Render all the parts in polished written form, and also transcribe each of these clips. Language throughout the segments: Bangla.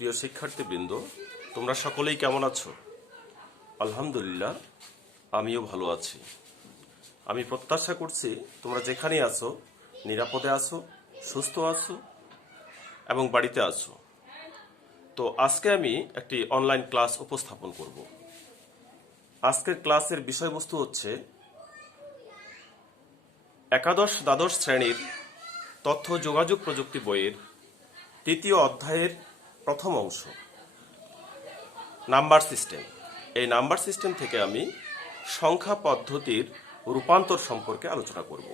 প্রিয় শিক্ষার্থীবৃন্দ, তোমরা সকলেই কেমন আছো? আলহামদুলিল্লাহ, আমিও ভালো আছি। আমি প্রত্যাশা করছি তোমরা যেখানেই আছো নিরাপদে আছো, সুস্থ আছো এবং বাড়িতে আছো। তো আজকে আমি একটি অনলাইন ক্লাস উপস্থাপন করব। আজকের ক্লাসের বিষয়বস্তু হচ্ছে একাদশ দ্বাদশ শ্রেণীর তথ্য যোগাযোগ প্রযুক্তি বইয়ের তৃতীয় অধ্যায়ের প্রথম অংশ, নাম্বার সিস্টেম। এই নাম্বার সিস্টেম থেকে আমি সংখ্যা পদ্ধতির রূপান্তর সম্পর্কে আলোচনা করব।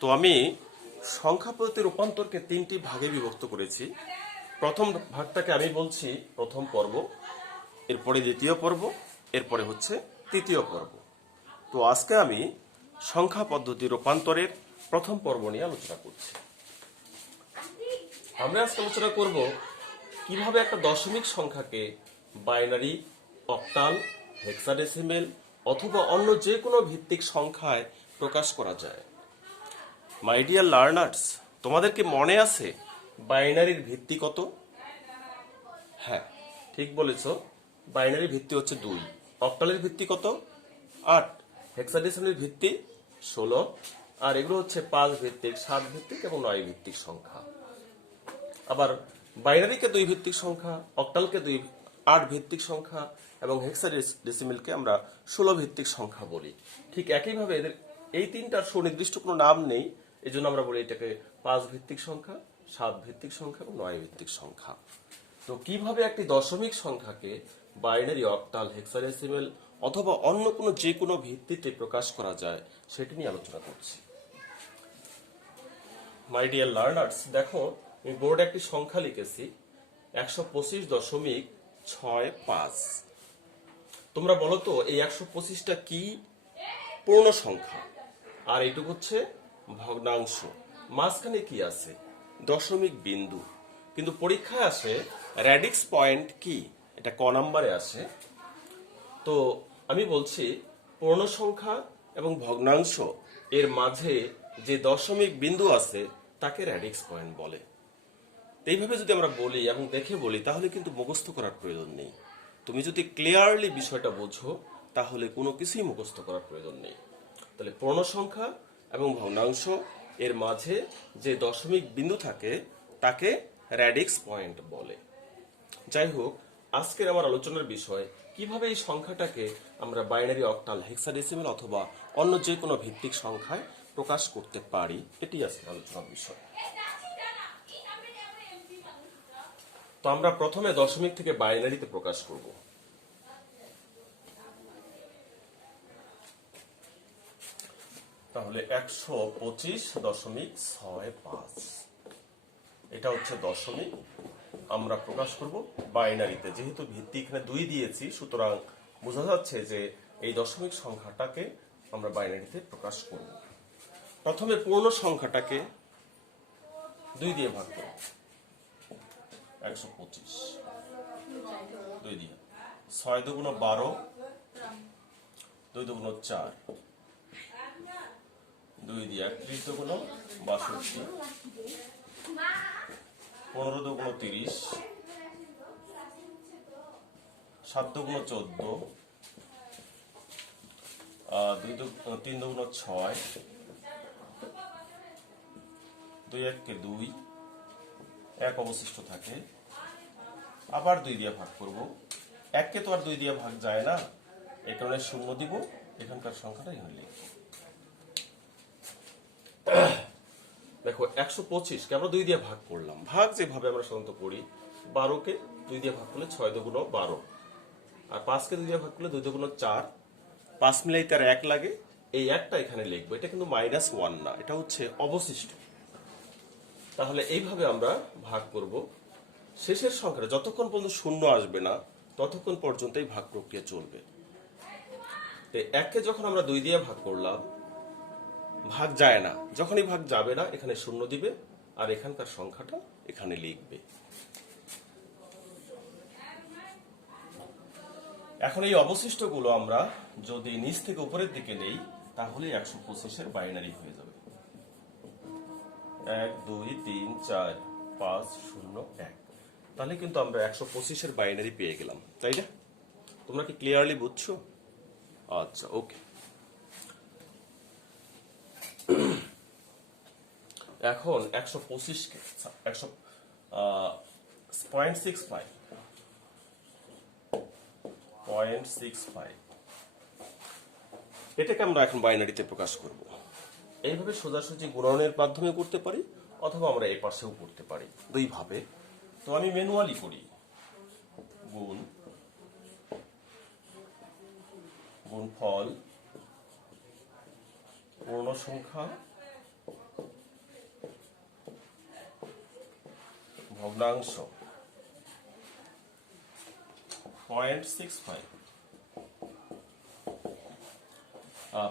তো আমি সংখ্যা পদ্ধতির রূপান্তরকে তিনটি ভাগে বিভক্ত করেছি। প্রথম ভাগটাকে আমি বলছি প্রথম পর্ব, এরপরে দ্বিতীয় পর্ব, এরপরে হচ্ছে তৃতীয় পর্ব। তো আজকে আমি সংখ্যা পদ্ধতি রূপান্তরের প্রথম পর্ব নিয়ে আলোচনা করছি। আমরা আজকে আলোচনা করব কিভাবে একটা দশমিক সংখ্যাকে বাইনারি, অক্টাল, হেক্সাডেসিমেল অথবা অন্য যে কোনো ভিত্তিক সংখ্যায় প্রকাশ করা যায়। মাই ডিয়ার লার্নার্স, তোমাদের কি মনে আছে বাইনারির ভিত্তি কত? হ্যাঁ, ঠিক বলেছ, বাইনারির ভিত্তি হচ্ছে 2, অক্টালের ভিত্তি কত? 8, হেক্সাডেসিমেলের ভিত্তি 16, আর এগুলো হচ্ছে 5 ভিত্তিক, 7 ভিত্তিক এবং 9 ভিত্তিক সংখ্যা। আবার বাইনারিকে 2 ভিত্তিক সংখ্যা, অক্টালকে 8 ভিত্তিক সংখ্যা এবং হেক্সাডেসিমেলকে আমরা 16 ভিত্তিক সংখ্যা বলি। ঠিক একইভাবে এদের এই তিনটার সুনির্দিষ্ট কোনো নাম নেই, এজন্য আমরা বলি এটাকে 5 ভিত্তিক সংখ্যা, 7 ভিত্তিক সংখ্যা এবং 9 ভিত্তিক সংখ্যা। তো কিভাবে একটি দশমিক সংখ্যাকে বাইনারি, অক্টাল, হেক্সাডেসিমেল অথবা অন্য কোনো যে কোনো ভিত্তিতে প্রকাশ করা যায় সেটি নিয়ে আলোচনা করছি। মাই ডিয়ার লার্নার্স, দেখো আমি বোর্ডে একটি সংখ্যা লিখেছি 125.65। তোমরা বলো তো এই 125টা কি? পূর্ণ সংখ্যা, আর এইটুকু হচ্ছে ভগ্নাংশ। মাঝখানে কি আছে? দশমিক বিন্দু। কিন্তু পরীক্ষায় আসে র্যাডিক্স পয়েন্ট কি, এটা ক নাম্বারে আসে। তো আমি বলছি পূর্ণ সংখ্যা এবং ভগ্নাংশ এর মাঝে যে দশমিক বিন্দু আছে তাকে র্যাডিক্স পয়েন্ট বলে। এইভাবে যদি আমরা বলি এবং দেখে বলি তাহলে কিন্তু মুখস্থ করার প্রয়োজন নেই। তুমি যদি ক্লিয়ারলি বিষয়টা বোঝো তাহলে কোনো কিছুই মুখস্থ করার প্রয়োজন নেই। তাহলে পূর্ণ সংখ্যা এবং ভগ্নাংশ এর মাঝে যে দশমিক বিন্দু থাকে তাকে র্যাডিক্স পয়েন্ট বলে। যাই হোক, আজকের আমার আলোচনার বিষয় কিভাবে এই সংখ্যাটাকে আমরা বাইনারি, অক্টাল, হেক্সাডেসিমেল অথবা অন্য যে কোনো ভিত্তিক সংখ্যায় প্রকাশ করতে পারি, এটি আজকের আলোচনার বিষয়। তো আমরা প্রথমে দশমিক থেকে বাইনারিতে প্রকাশ করব। তাহলে 125.65 এটা হচ্ছে দশমিক, আমরা প্রকাশ করব বাইনারিতে। যেহেতু ভিত্তি এখানে 2 দিয়েছি, সুতরাং বোঝা যাচ্ছে যে এই দশমিক সংখ্যাটাকে আমরা বাইনারিতে প্রকাশ করব। প্রথমে পূর্ণ সংখ্যাটাকে 2 দিয়ে ভাগ করব। 125 2 দিয়ে, 6 দুগুণ 12, 2 দুগুণ 4, 2 দিয়ে 31 দুগুণ 62, 15 দুগুণ 30, 7 দুগুণ 14, 3 দুগুণ 6, 2 1 2, 1 অবশিষ্ট থাকে। আবার 2 দিয়ে ভাগ করব। 1কে তো আর 2 দিয়ে ভাগ যায় না, এই কারণে 0 দিব, এখানকার সংখ্যাটা এখানে লিখব। দেখো 125কে আমরা 2 দিয়ে ভাগ করলাম। ভাগ যেভাবে আমরা সাধারণত করি, 12কে 2 দিয়ে ভাগ করলে 6 দুগুণ 12, আর 5কে 2 দিয়ে ভাগ করলে 2 দুগুণ 4, 5 মিলাই তার 1 লাগে, এই 1টা এখানে লিখবো। এটা কিন্তু -1 না, এটা হচ্ছে অবশিষ্ট। তাহলে এইভাবে আমরা ভাগ করব। শেষের সংখ্যাটা যতক্ষণ পর্যন্ত 0 আসবে না ততক্ষণ পর্যন্ত এই ভাগ প্রক্রিয়া চলবে। তো 1কে যখন আমরা 2 দিয়ে ভাগ করলাম, ভাগ যায় না, যখনই ভাগ যাবে না এখানে 0 দিবে আর এখানকার সংখ্যাটা এখানে লিখবে। এখন এই অবশিষ্টগুলো আমরা যদি নিচ থেকে উপরের দিকে নেই তাহলে 125-এর বাইনারি হয়ে যাবে। 1 2 3 4 5 0 1। তাহলে কিন্তু আমরা 125-এর বাইনারি পেয়ে গেলাম, তাই না? তোমরা কি ক্লিয়ারলি বুঝছো? আচ্ছা, ওকে। এখন 125-কে 0.65 এটাকে আমরা এখন বাইনারিতে প্রকাশ করব। এইভাবে সোজাসুজি গুণনের মাধ্যমে করতে পারি, অথবা আমরা এই পাশেও করতে পারি, দুইভাবে। তো আমি ম্যানুয়ালি করি। গুণফল পূর্ণ সংখ্যা ভগ্নাংশ 0.65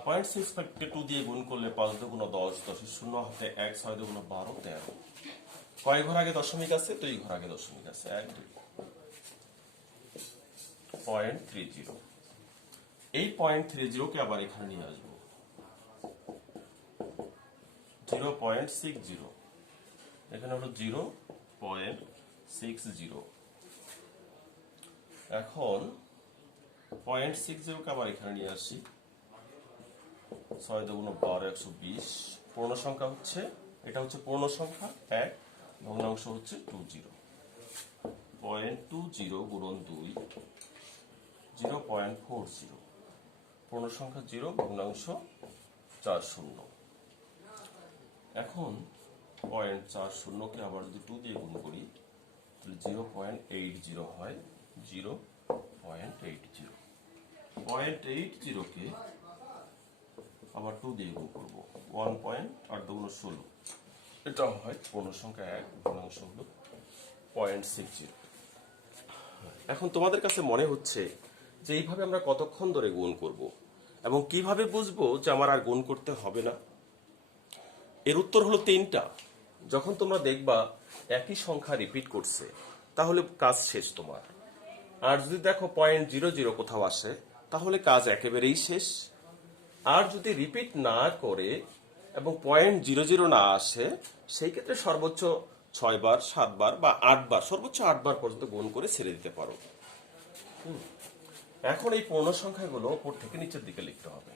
0.65 কে 2 দিয়ে গুণ করলে 5 দুগুণ 10, 10 শূন্য হাতে 1, 6 দুগুণ 12, 13। কয় ঘর আগে দশমিক আছে? 2 ঘর আগে দশমিক আছে, 1, 2। 0.30। এই 0.30 কে আবার এখানে নিয়ে আসবো। 0.60, এখানে হলো 0.60। এখন 0.60 কে আবার এখানে নিয়ে আসি। 6 দুগুণ 12, 120। পূর্ণ সংখ্যা হচ্ছে, এটা হচ্ছে পূর্ণ সংখ্যা 1, ভগ্নাংশ হচ্ছে 20। 0.20 গুণন 2, 0.40। পূর্ণ সংখ্যা 0, ভগ্নাংশ 40। এখন 0.40 কে আবার যদি 2 দিয়ে গুণ করি তাহলে 0.80 হয়। 0.80 0.80 কে আবার 2 দিয়ে গুণ করবো, 1.8 দুগুণ 16। এটা হয় পূর্ণ সংখ্যা 1, ভগ্নাংশ হলো 0.60। এখন তোমাদের কাছে মনে হচ্ছে যে এইভাবে আমরা কতক্ষণ ধরে গুণ করব এবং কিভাবে বুঝবো যে আমার আর গুণ করতে হবে না? এর উত্তর হলো 3টা। যখন তোমরা দেখবা একই সংখ্যা রিপিট করছে, তাহলে কাজ শেষ তোমার। আর যদি দেখো 0.00 কোথাও আসে, তাহলে কাজ একেবারেই শেষ। আর যদি রিপিট না করে এবং 0.00 না আসে, সেই ক্ষেত্রে সর্বোচ্চ 6 বার, 7 বার বা 8 বার, সর্বোচ্চ 8 বার পর্যন্ত গুণ করে ছেড়ে দিতে পারো। এখন এই পূর্ণ সংখ্যাগুলো উপর থেকে নিচের দিকে লিখতে হবে।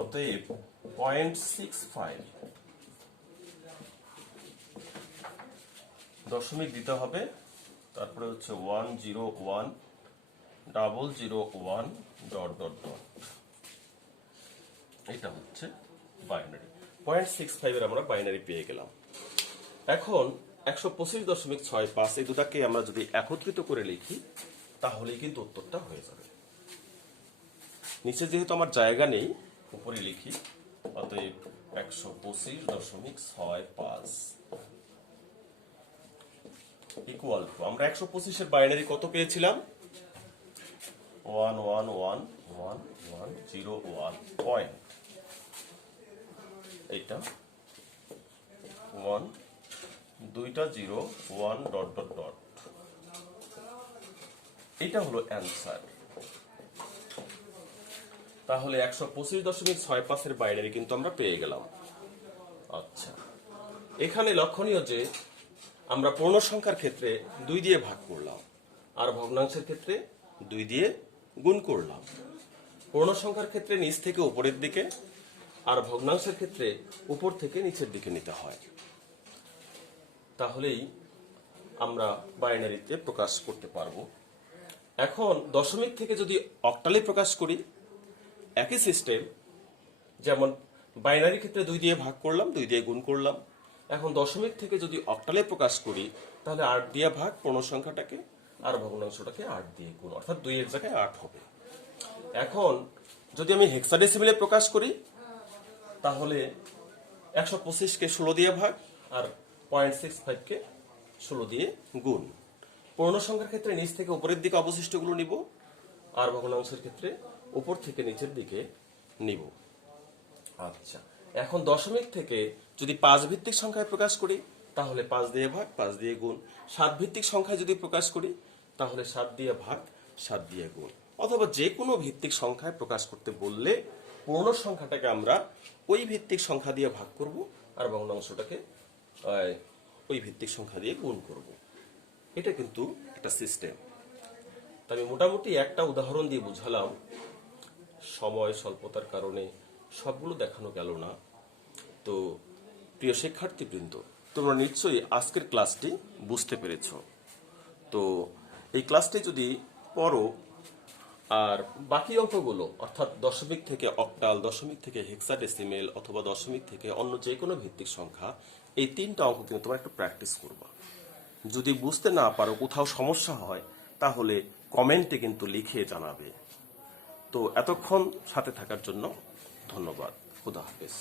অতএব 0.65 দশমিক দিতে হবে, তারপরে হচ্ছে 101 001 ডট ডট ডট। এটা হচ্ছে বাইনারি। 0.65 এর আমরা বাইনারি পেয়ে গেলাম। এখন 125.65 এই দুটাকে আমরা যদি একত্রিত করে লিখি, তাহলেই কিন্তু উত্তরটা হয়ে যাবে। নিচে যেহেতু আমার জায়গা নেই, উপরে লিখি। অতএব 125.65 ইকুয়াল টু, আমরা 125-এর বাইনারি কত পেয়েছিলাম? 1111101 পয়েন্ট। এইটা 1 দুইটা 0 1 ডট ডট ডট। এটা হলো অ্যান্সার। তাহলে 125.65-এর বাইনারি কিন্তু আমরা পেয়ে গেলাম। আচ্ছা, এখানে লক্ষণীয় যে আমরা পূর্ণ সংখ্যার ক্ষেত্রে 2 দিয়ে ভাগ করলাম, আর ভগ্নাংশের ক্ষেত্রে 2 দিয়ে গুণ করলাম। পূর্ণ সংখ্যার ক্ষেত্রে নিচ থেকে উপরের দিকে, আর ভগ্নাংশের ক্ষেত্রে উপর থেকে নিচের দিকে নিতে হয়। তাহলেই আমরা বাইনারিতে প্রকাশ করতে পারবো। এখন দশমিক থেকে যদি অক্টালে প্রকাশ করি, একই সিস্টেম। যেমন বাইনারি ক্ষেত্রে 2 দিয়ে ভাগ করলাম, 2 দিয়ে গুণ করলাম। এখন দশমিক থেকে যদি অক্টালে প্রকাশ করি, তাহলে 8 দিয়ে ভাগ পূর্ণ সংখ্যাটাকে, আর ভগ্নাংশটাকে 8 দিয়ে গুণ, অর্থাৎ 2 এর জায়গায় 8 হবে। এখন যদি আমি হেক্সাডেসিমেলে প্রকাশ করি, তাহলে 125-কে 16 দিয়ে ভাগ, আর 0.65-কে 16 দিয়ে গুণ। পূর্ণ সংখ্যার ক্ষেত্রে নিচ থেকে উপরের দিকে অবশিষ্টগুলো নিব, আর ভগ্নাংশের ক্ষেত্রে উপর থেকে নিচের দিকে নিব। আচ্ছা, এখন দশমিক থেকে যদি 5 ভিত্তিক সংখ্যায় প্রকাশ করি, তাহলে 5 দিয়ে ভাগ, 5 দিয়ে গুণ। 7 ভিত্তিক সংখ্যায় যদি প্রকাশ করি, তাহলে 7 দিয়ে ভাগ, 7 দিয়ে গুণ। অথবা যে কোনো ভিত্তিক সংখ্যায় প্রকাশ করতে বললে পূর্ণ সংখ্যাটাকে আমরা ওই ভিত্তিক সংখ্যা দিয়ে ভাগ করব, আর ভগ্নাংশটাকে ওই ভিত্তিক সংখ্যা দিয়ে গুণ করব। এটা কিন্তু একটা সিস্টেম। আমি মোটামুটি একটা উদাহরণ দিয়ে বুঝালাম, সময় স্বল্পতার কারণে সবগুলো দেখানো গেল না। তো প্রিয় শিক্ষার্থীবৃন্দ, তোমরা নিশ্চয়ই আজকের ক্লাসটি বুঝতে পেরেছ। তো এই ক্লাসটি যদি পড়ো আর বাকি অঙ্কগুলো অর্থাৎ দশমিক থেকে অক্টাল, দশমিক থেকে হেক্সাডেসিমেল অথবা দশমিক থেকে অন্য যে কোনো ভিত্তিক সংখ্যা, এই তিনটা অঙ্ক কিন্তু তোমরা একটু প্র্যাকটিস করবা। যদি বুঝতে না পারো, কোথাও সমস্যা হয়, তাহলে কমেন্টে কিন্তু লিখে জানাবে। তো এতক্ষণ সাথে থাকার জন্য ধন্যবাদ। খুদা হাফেজ।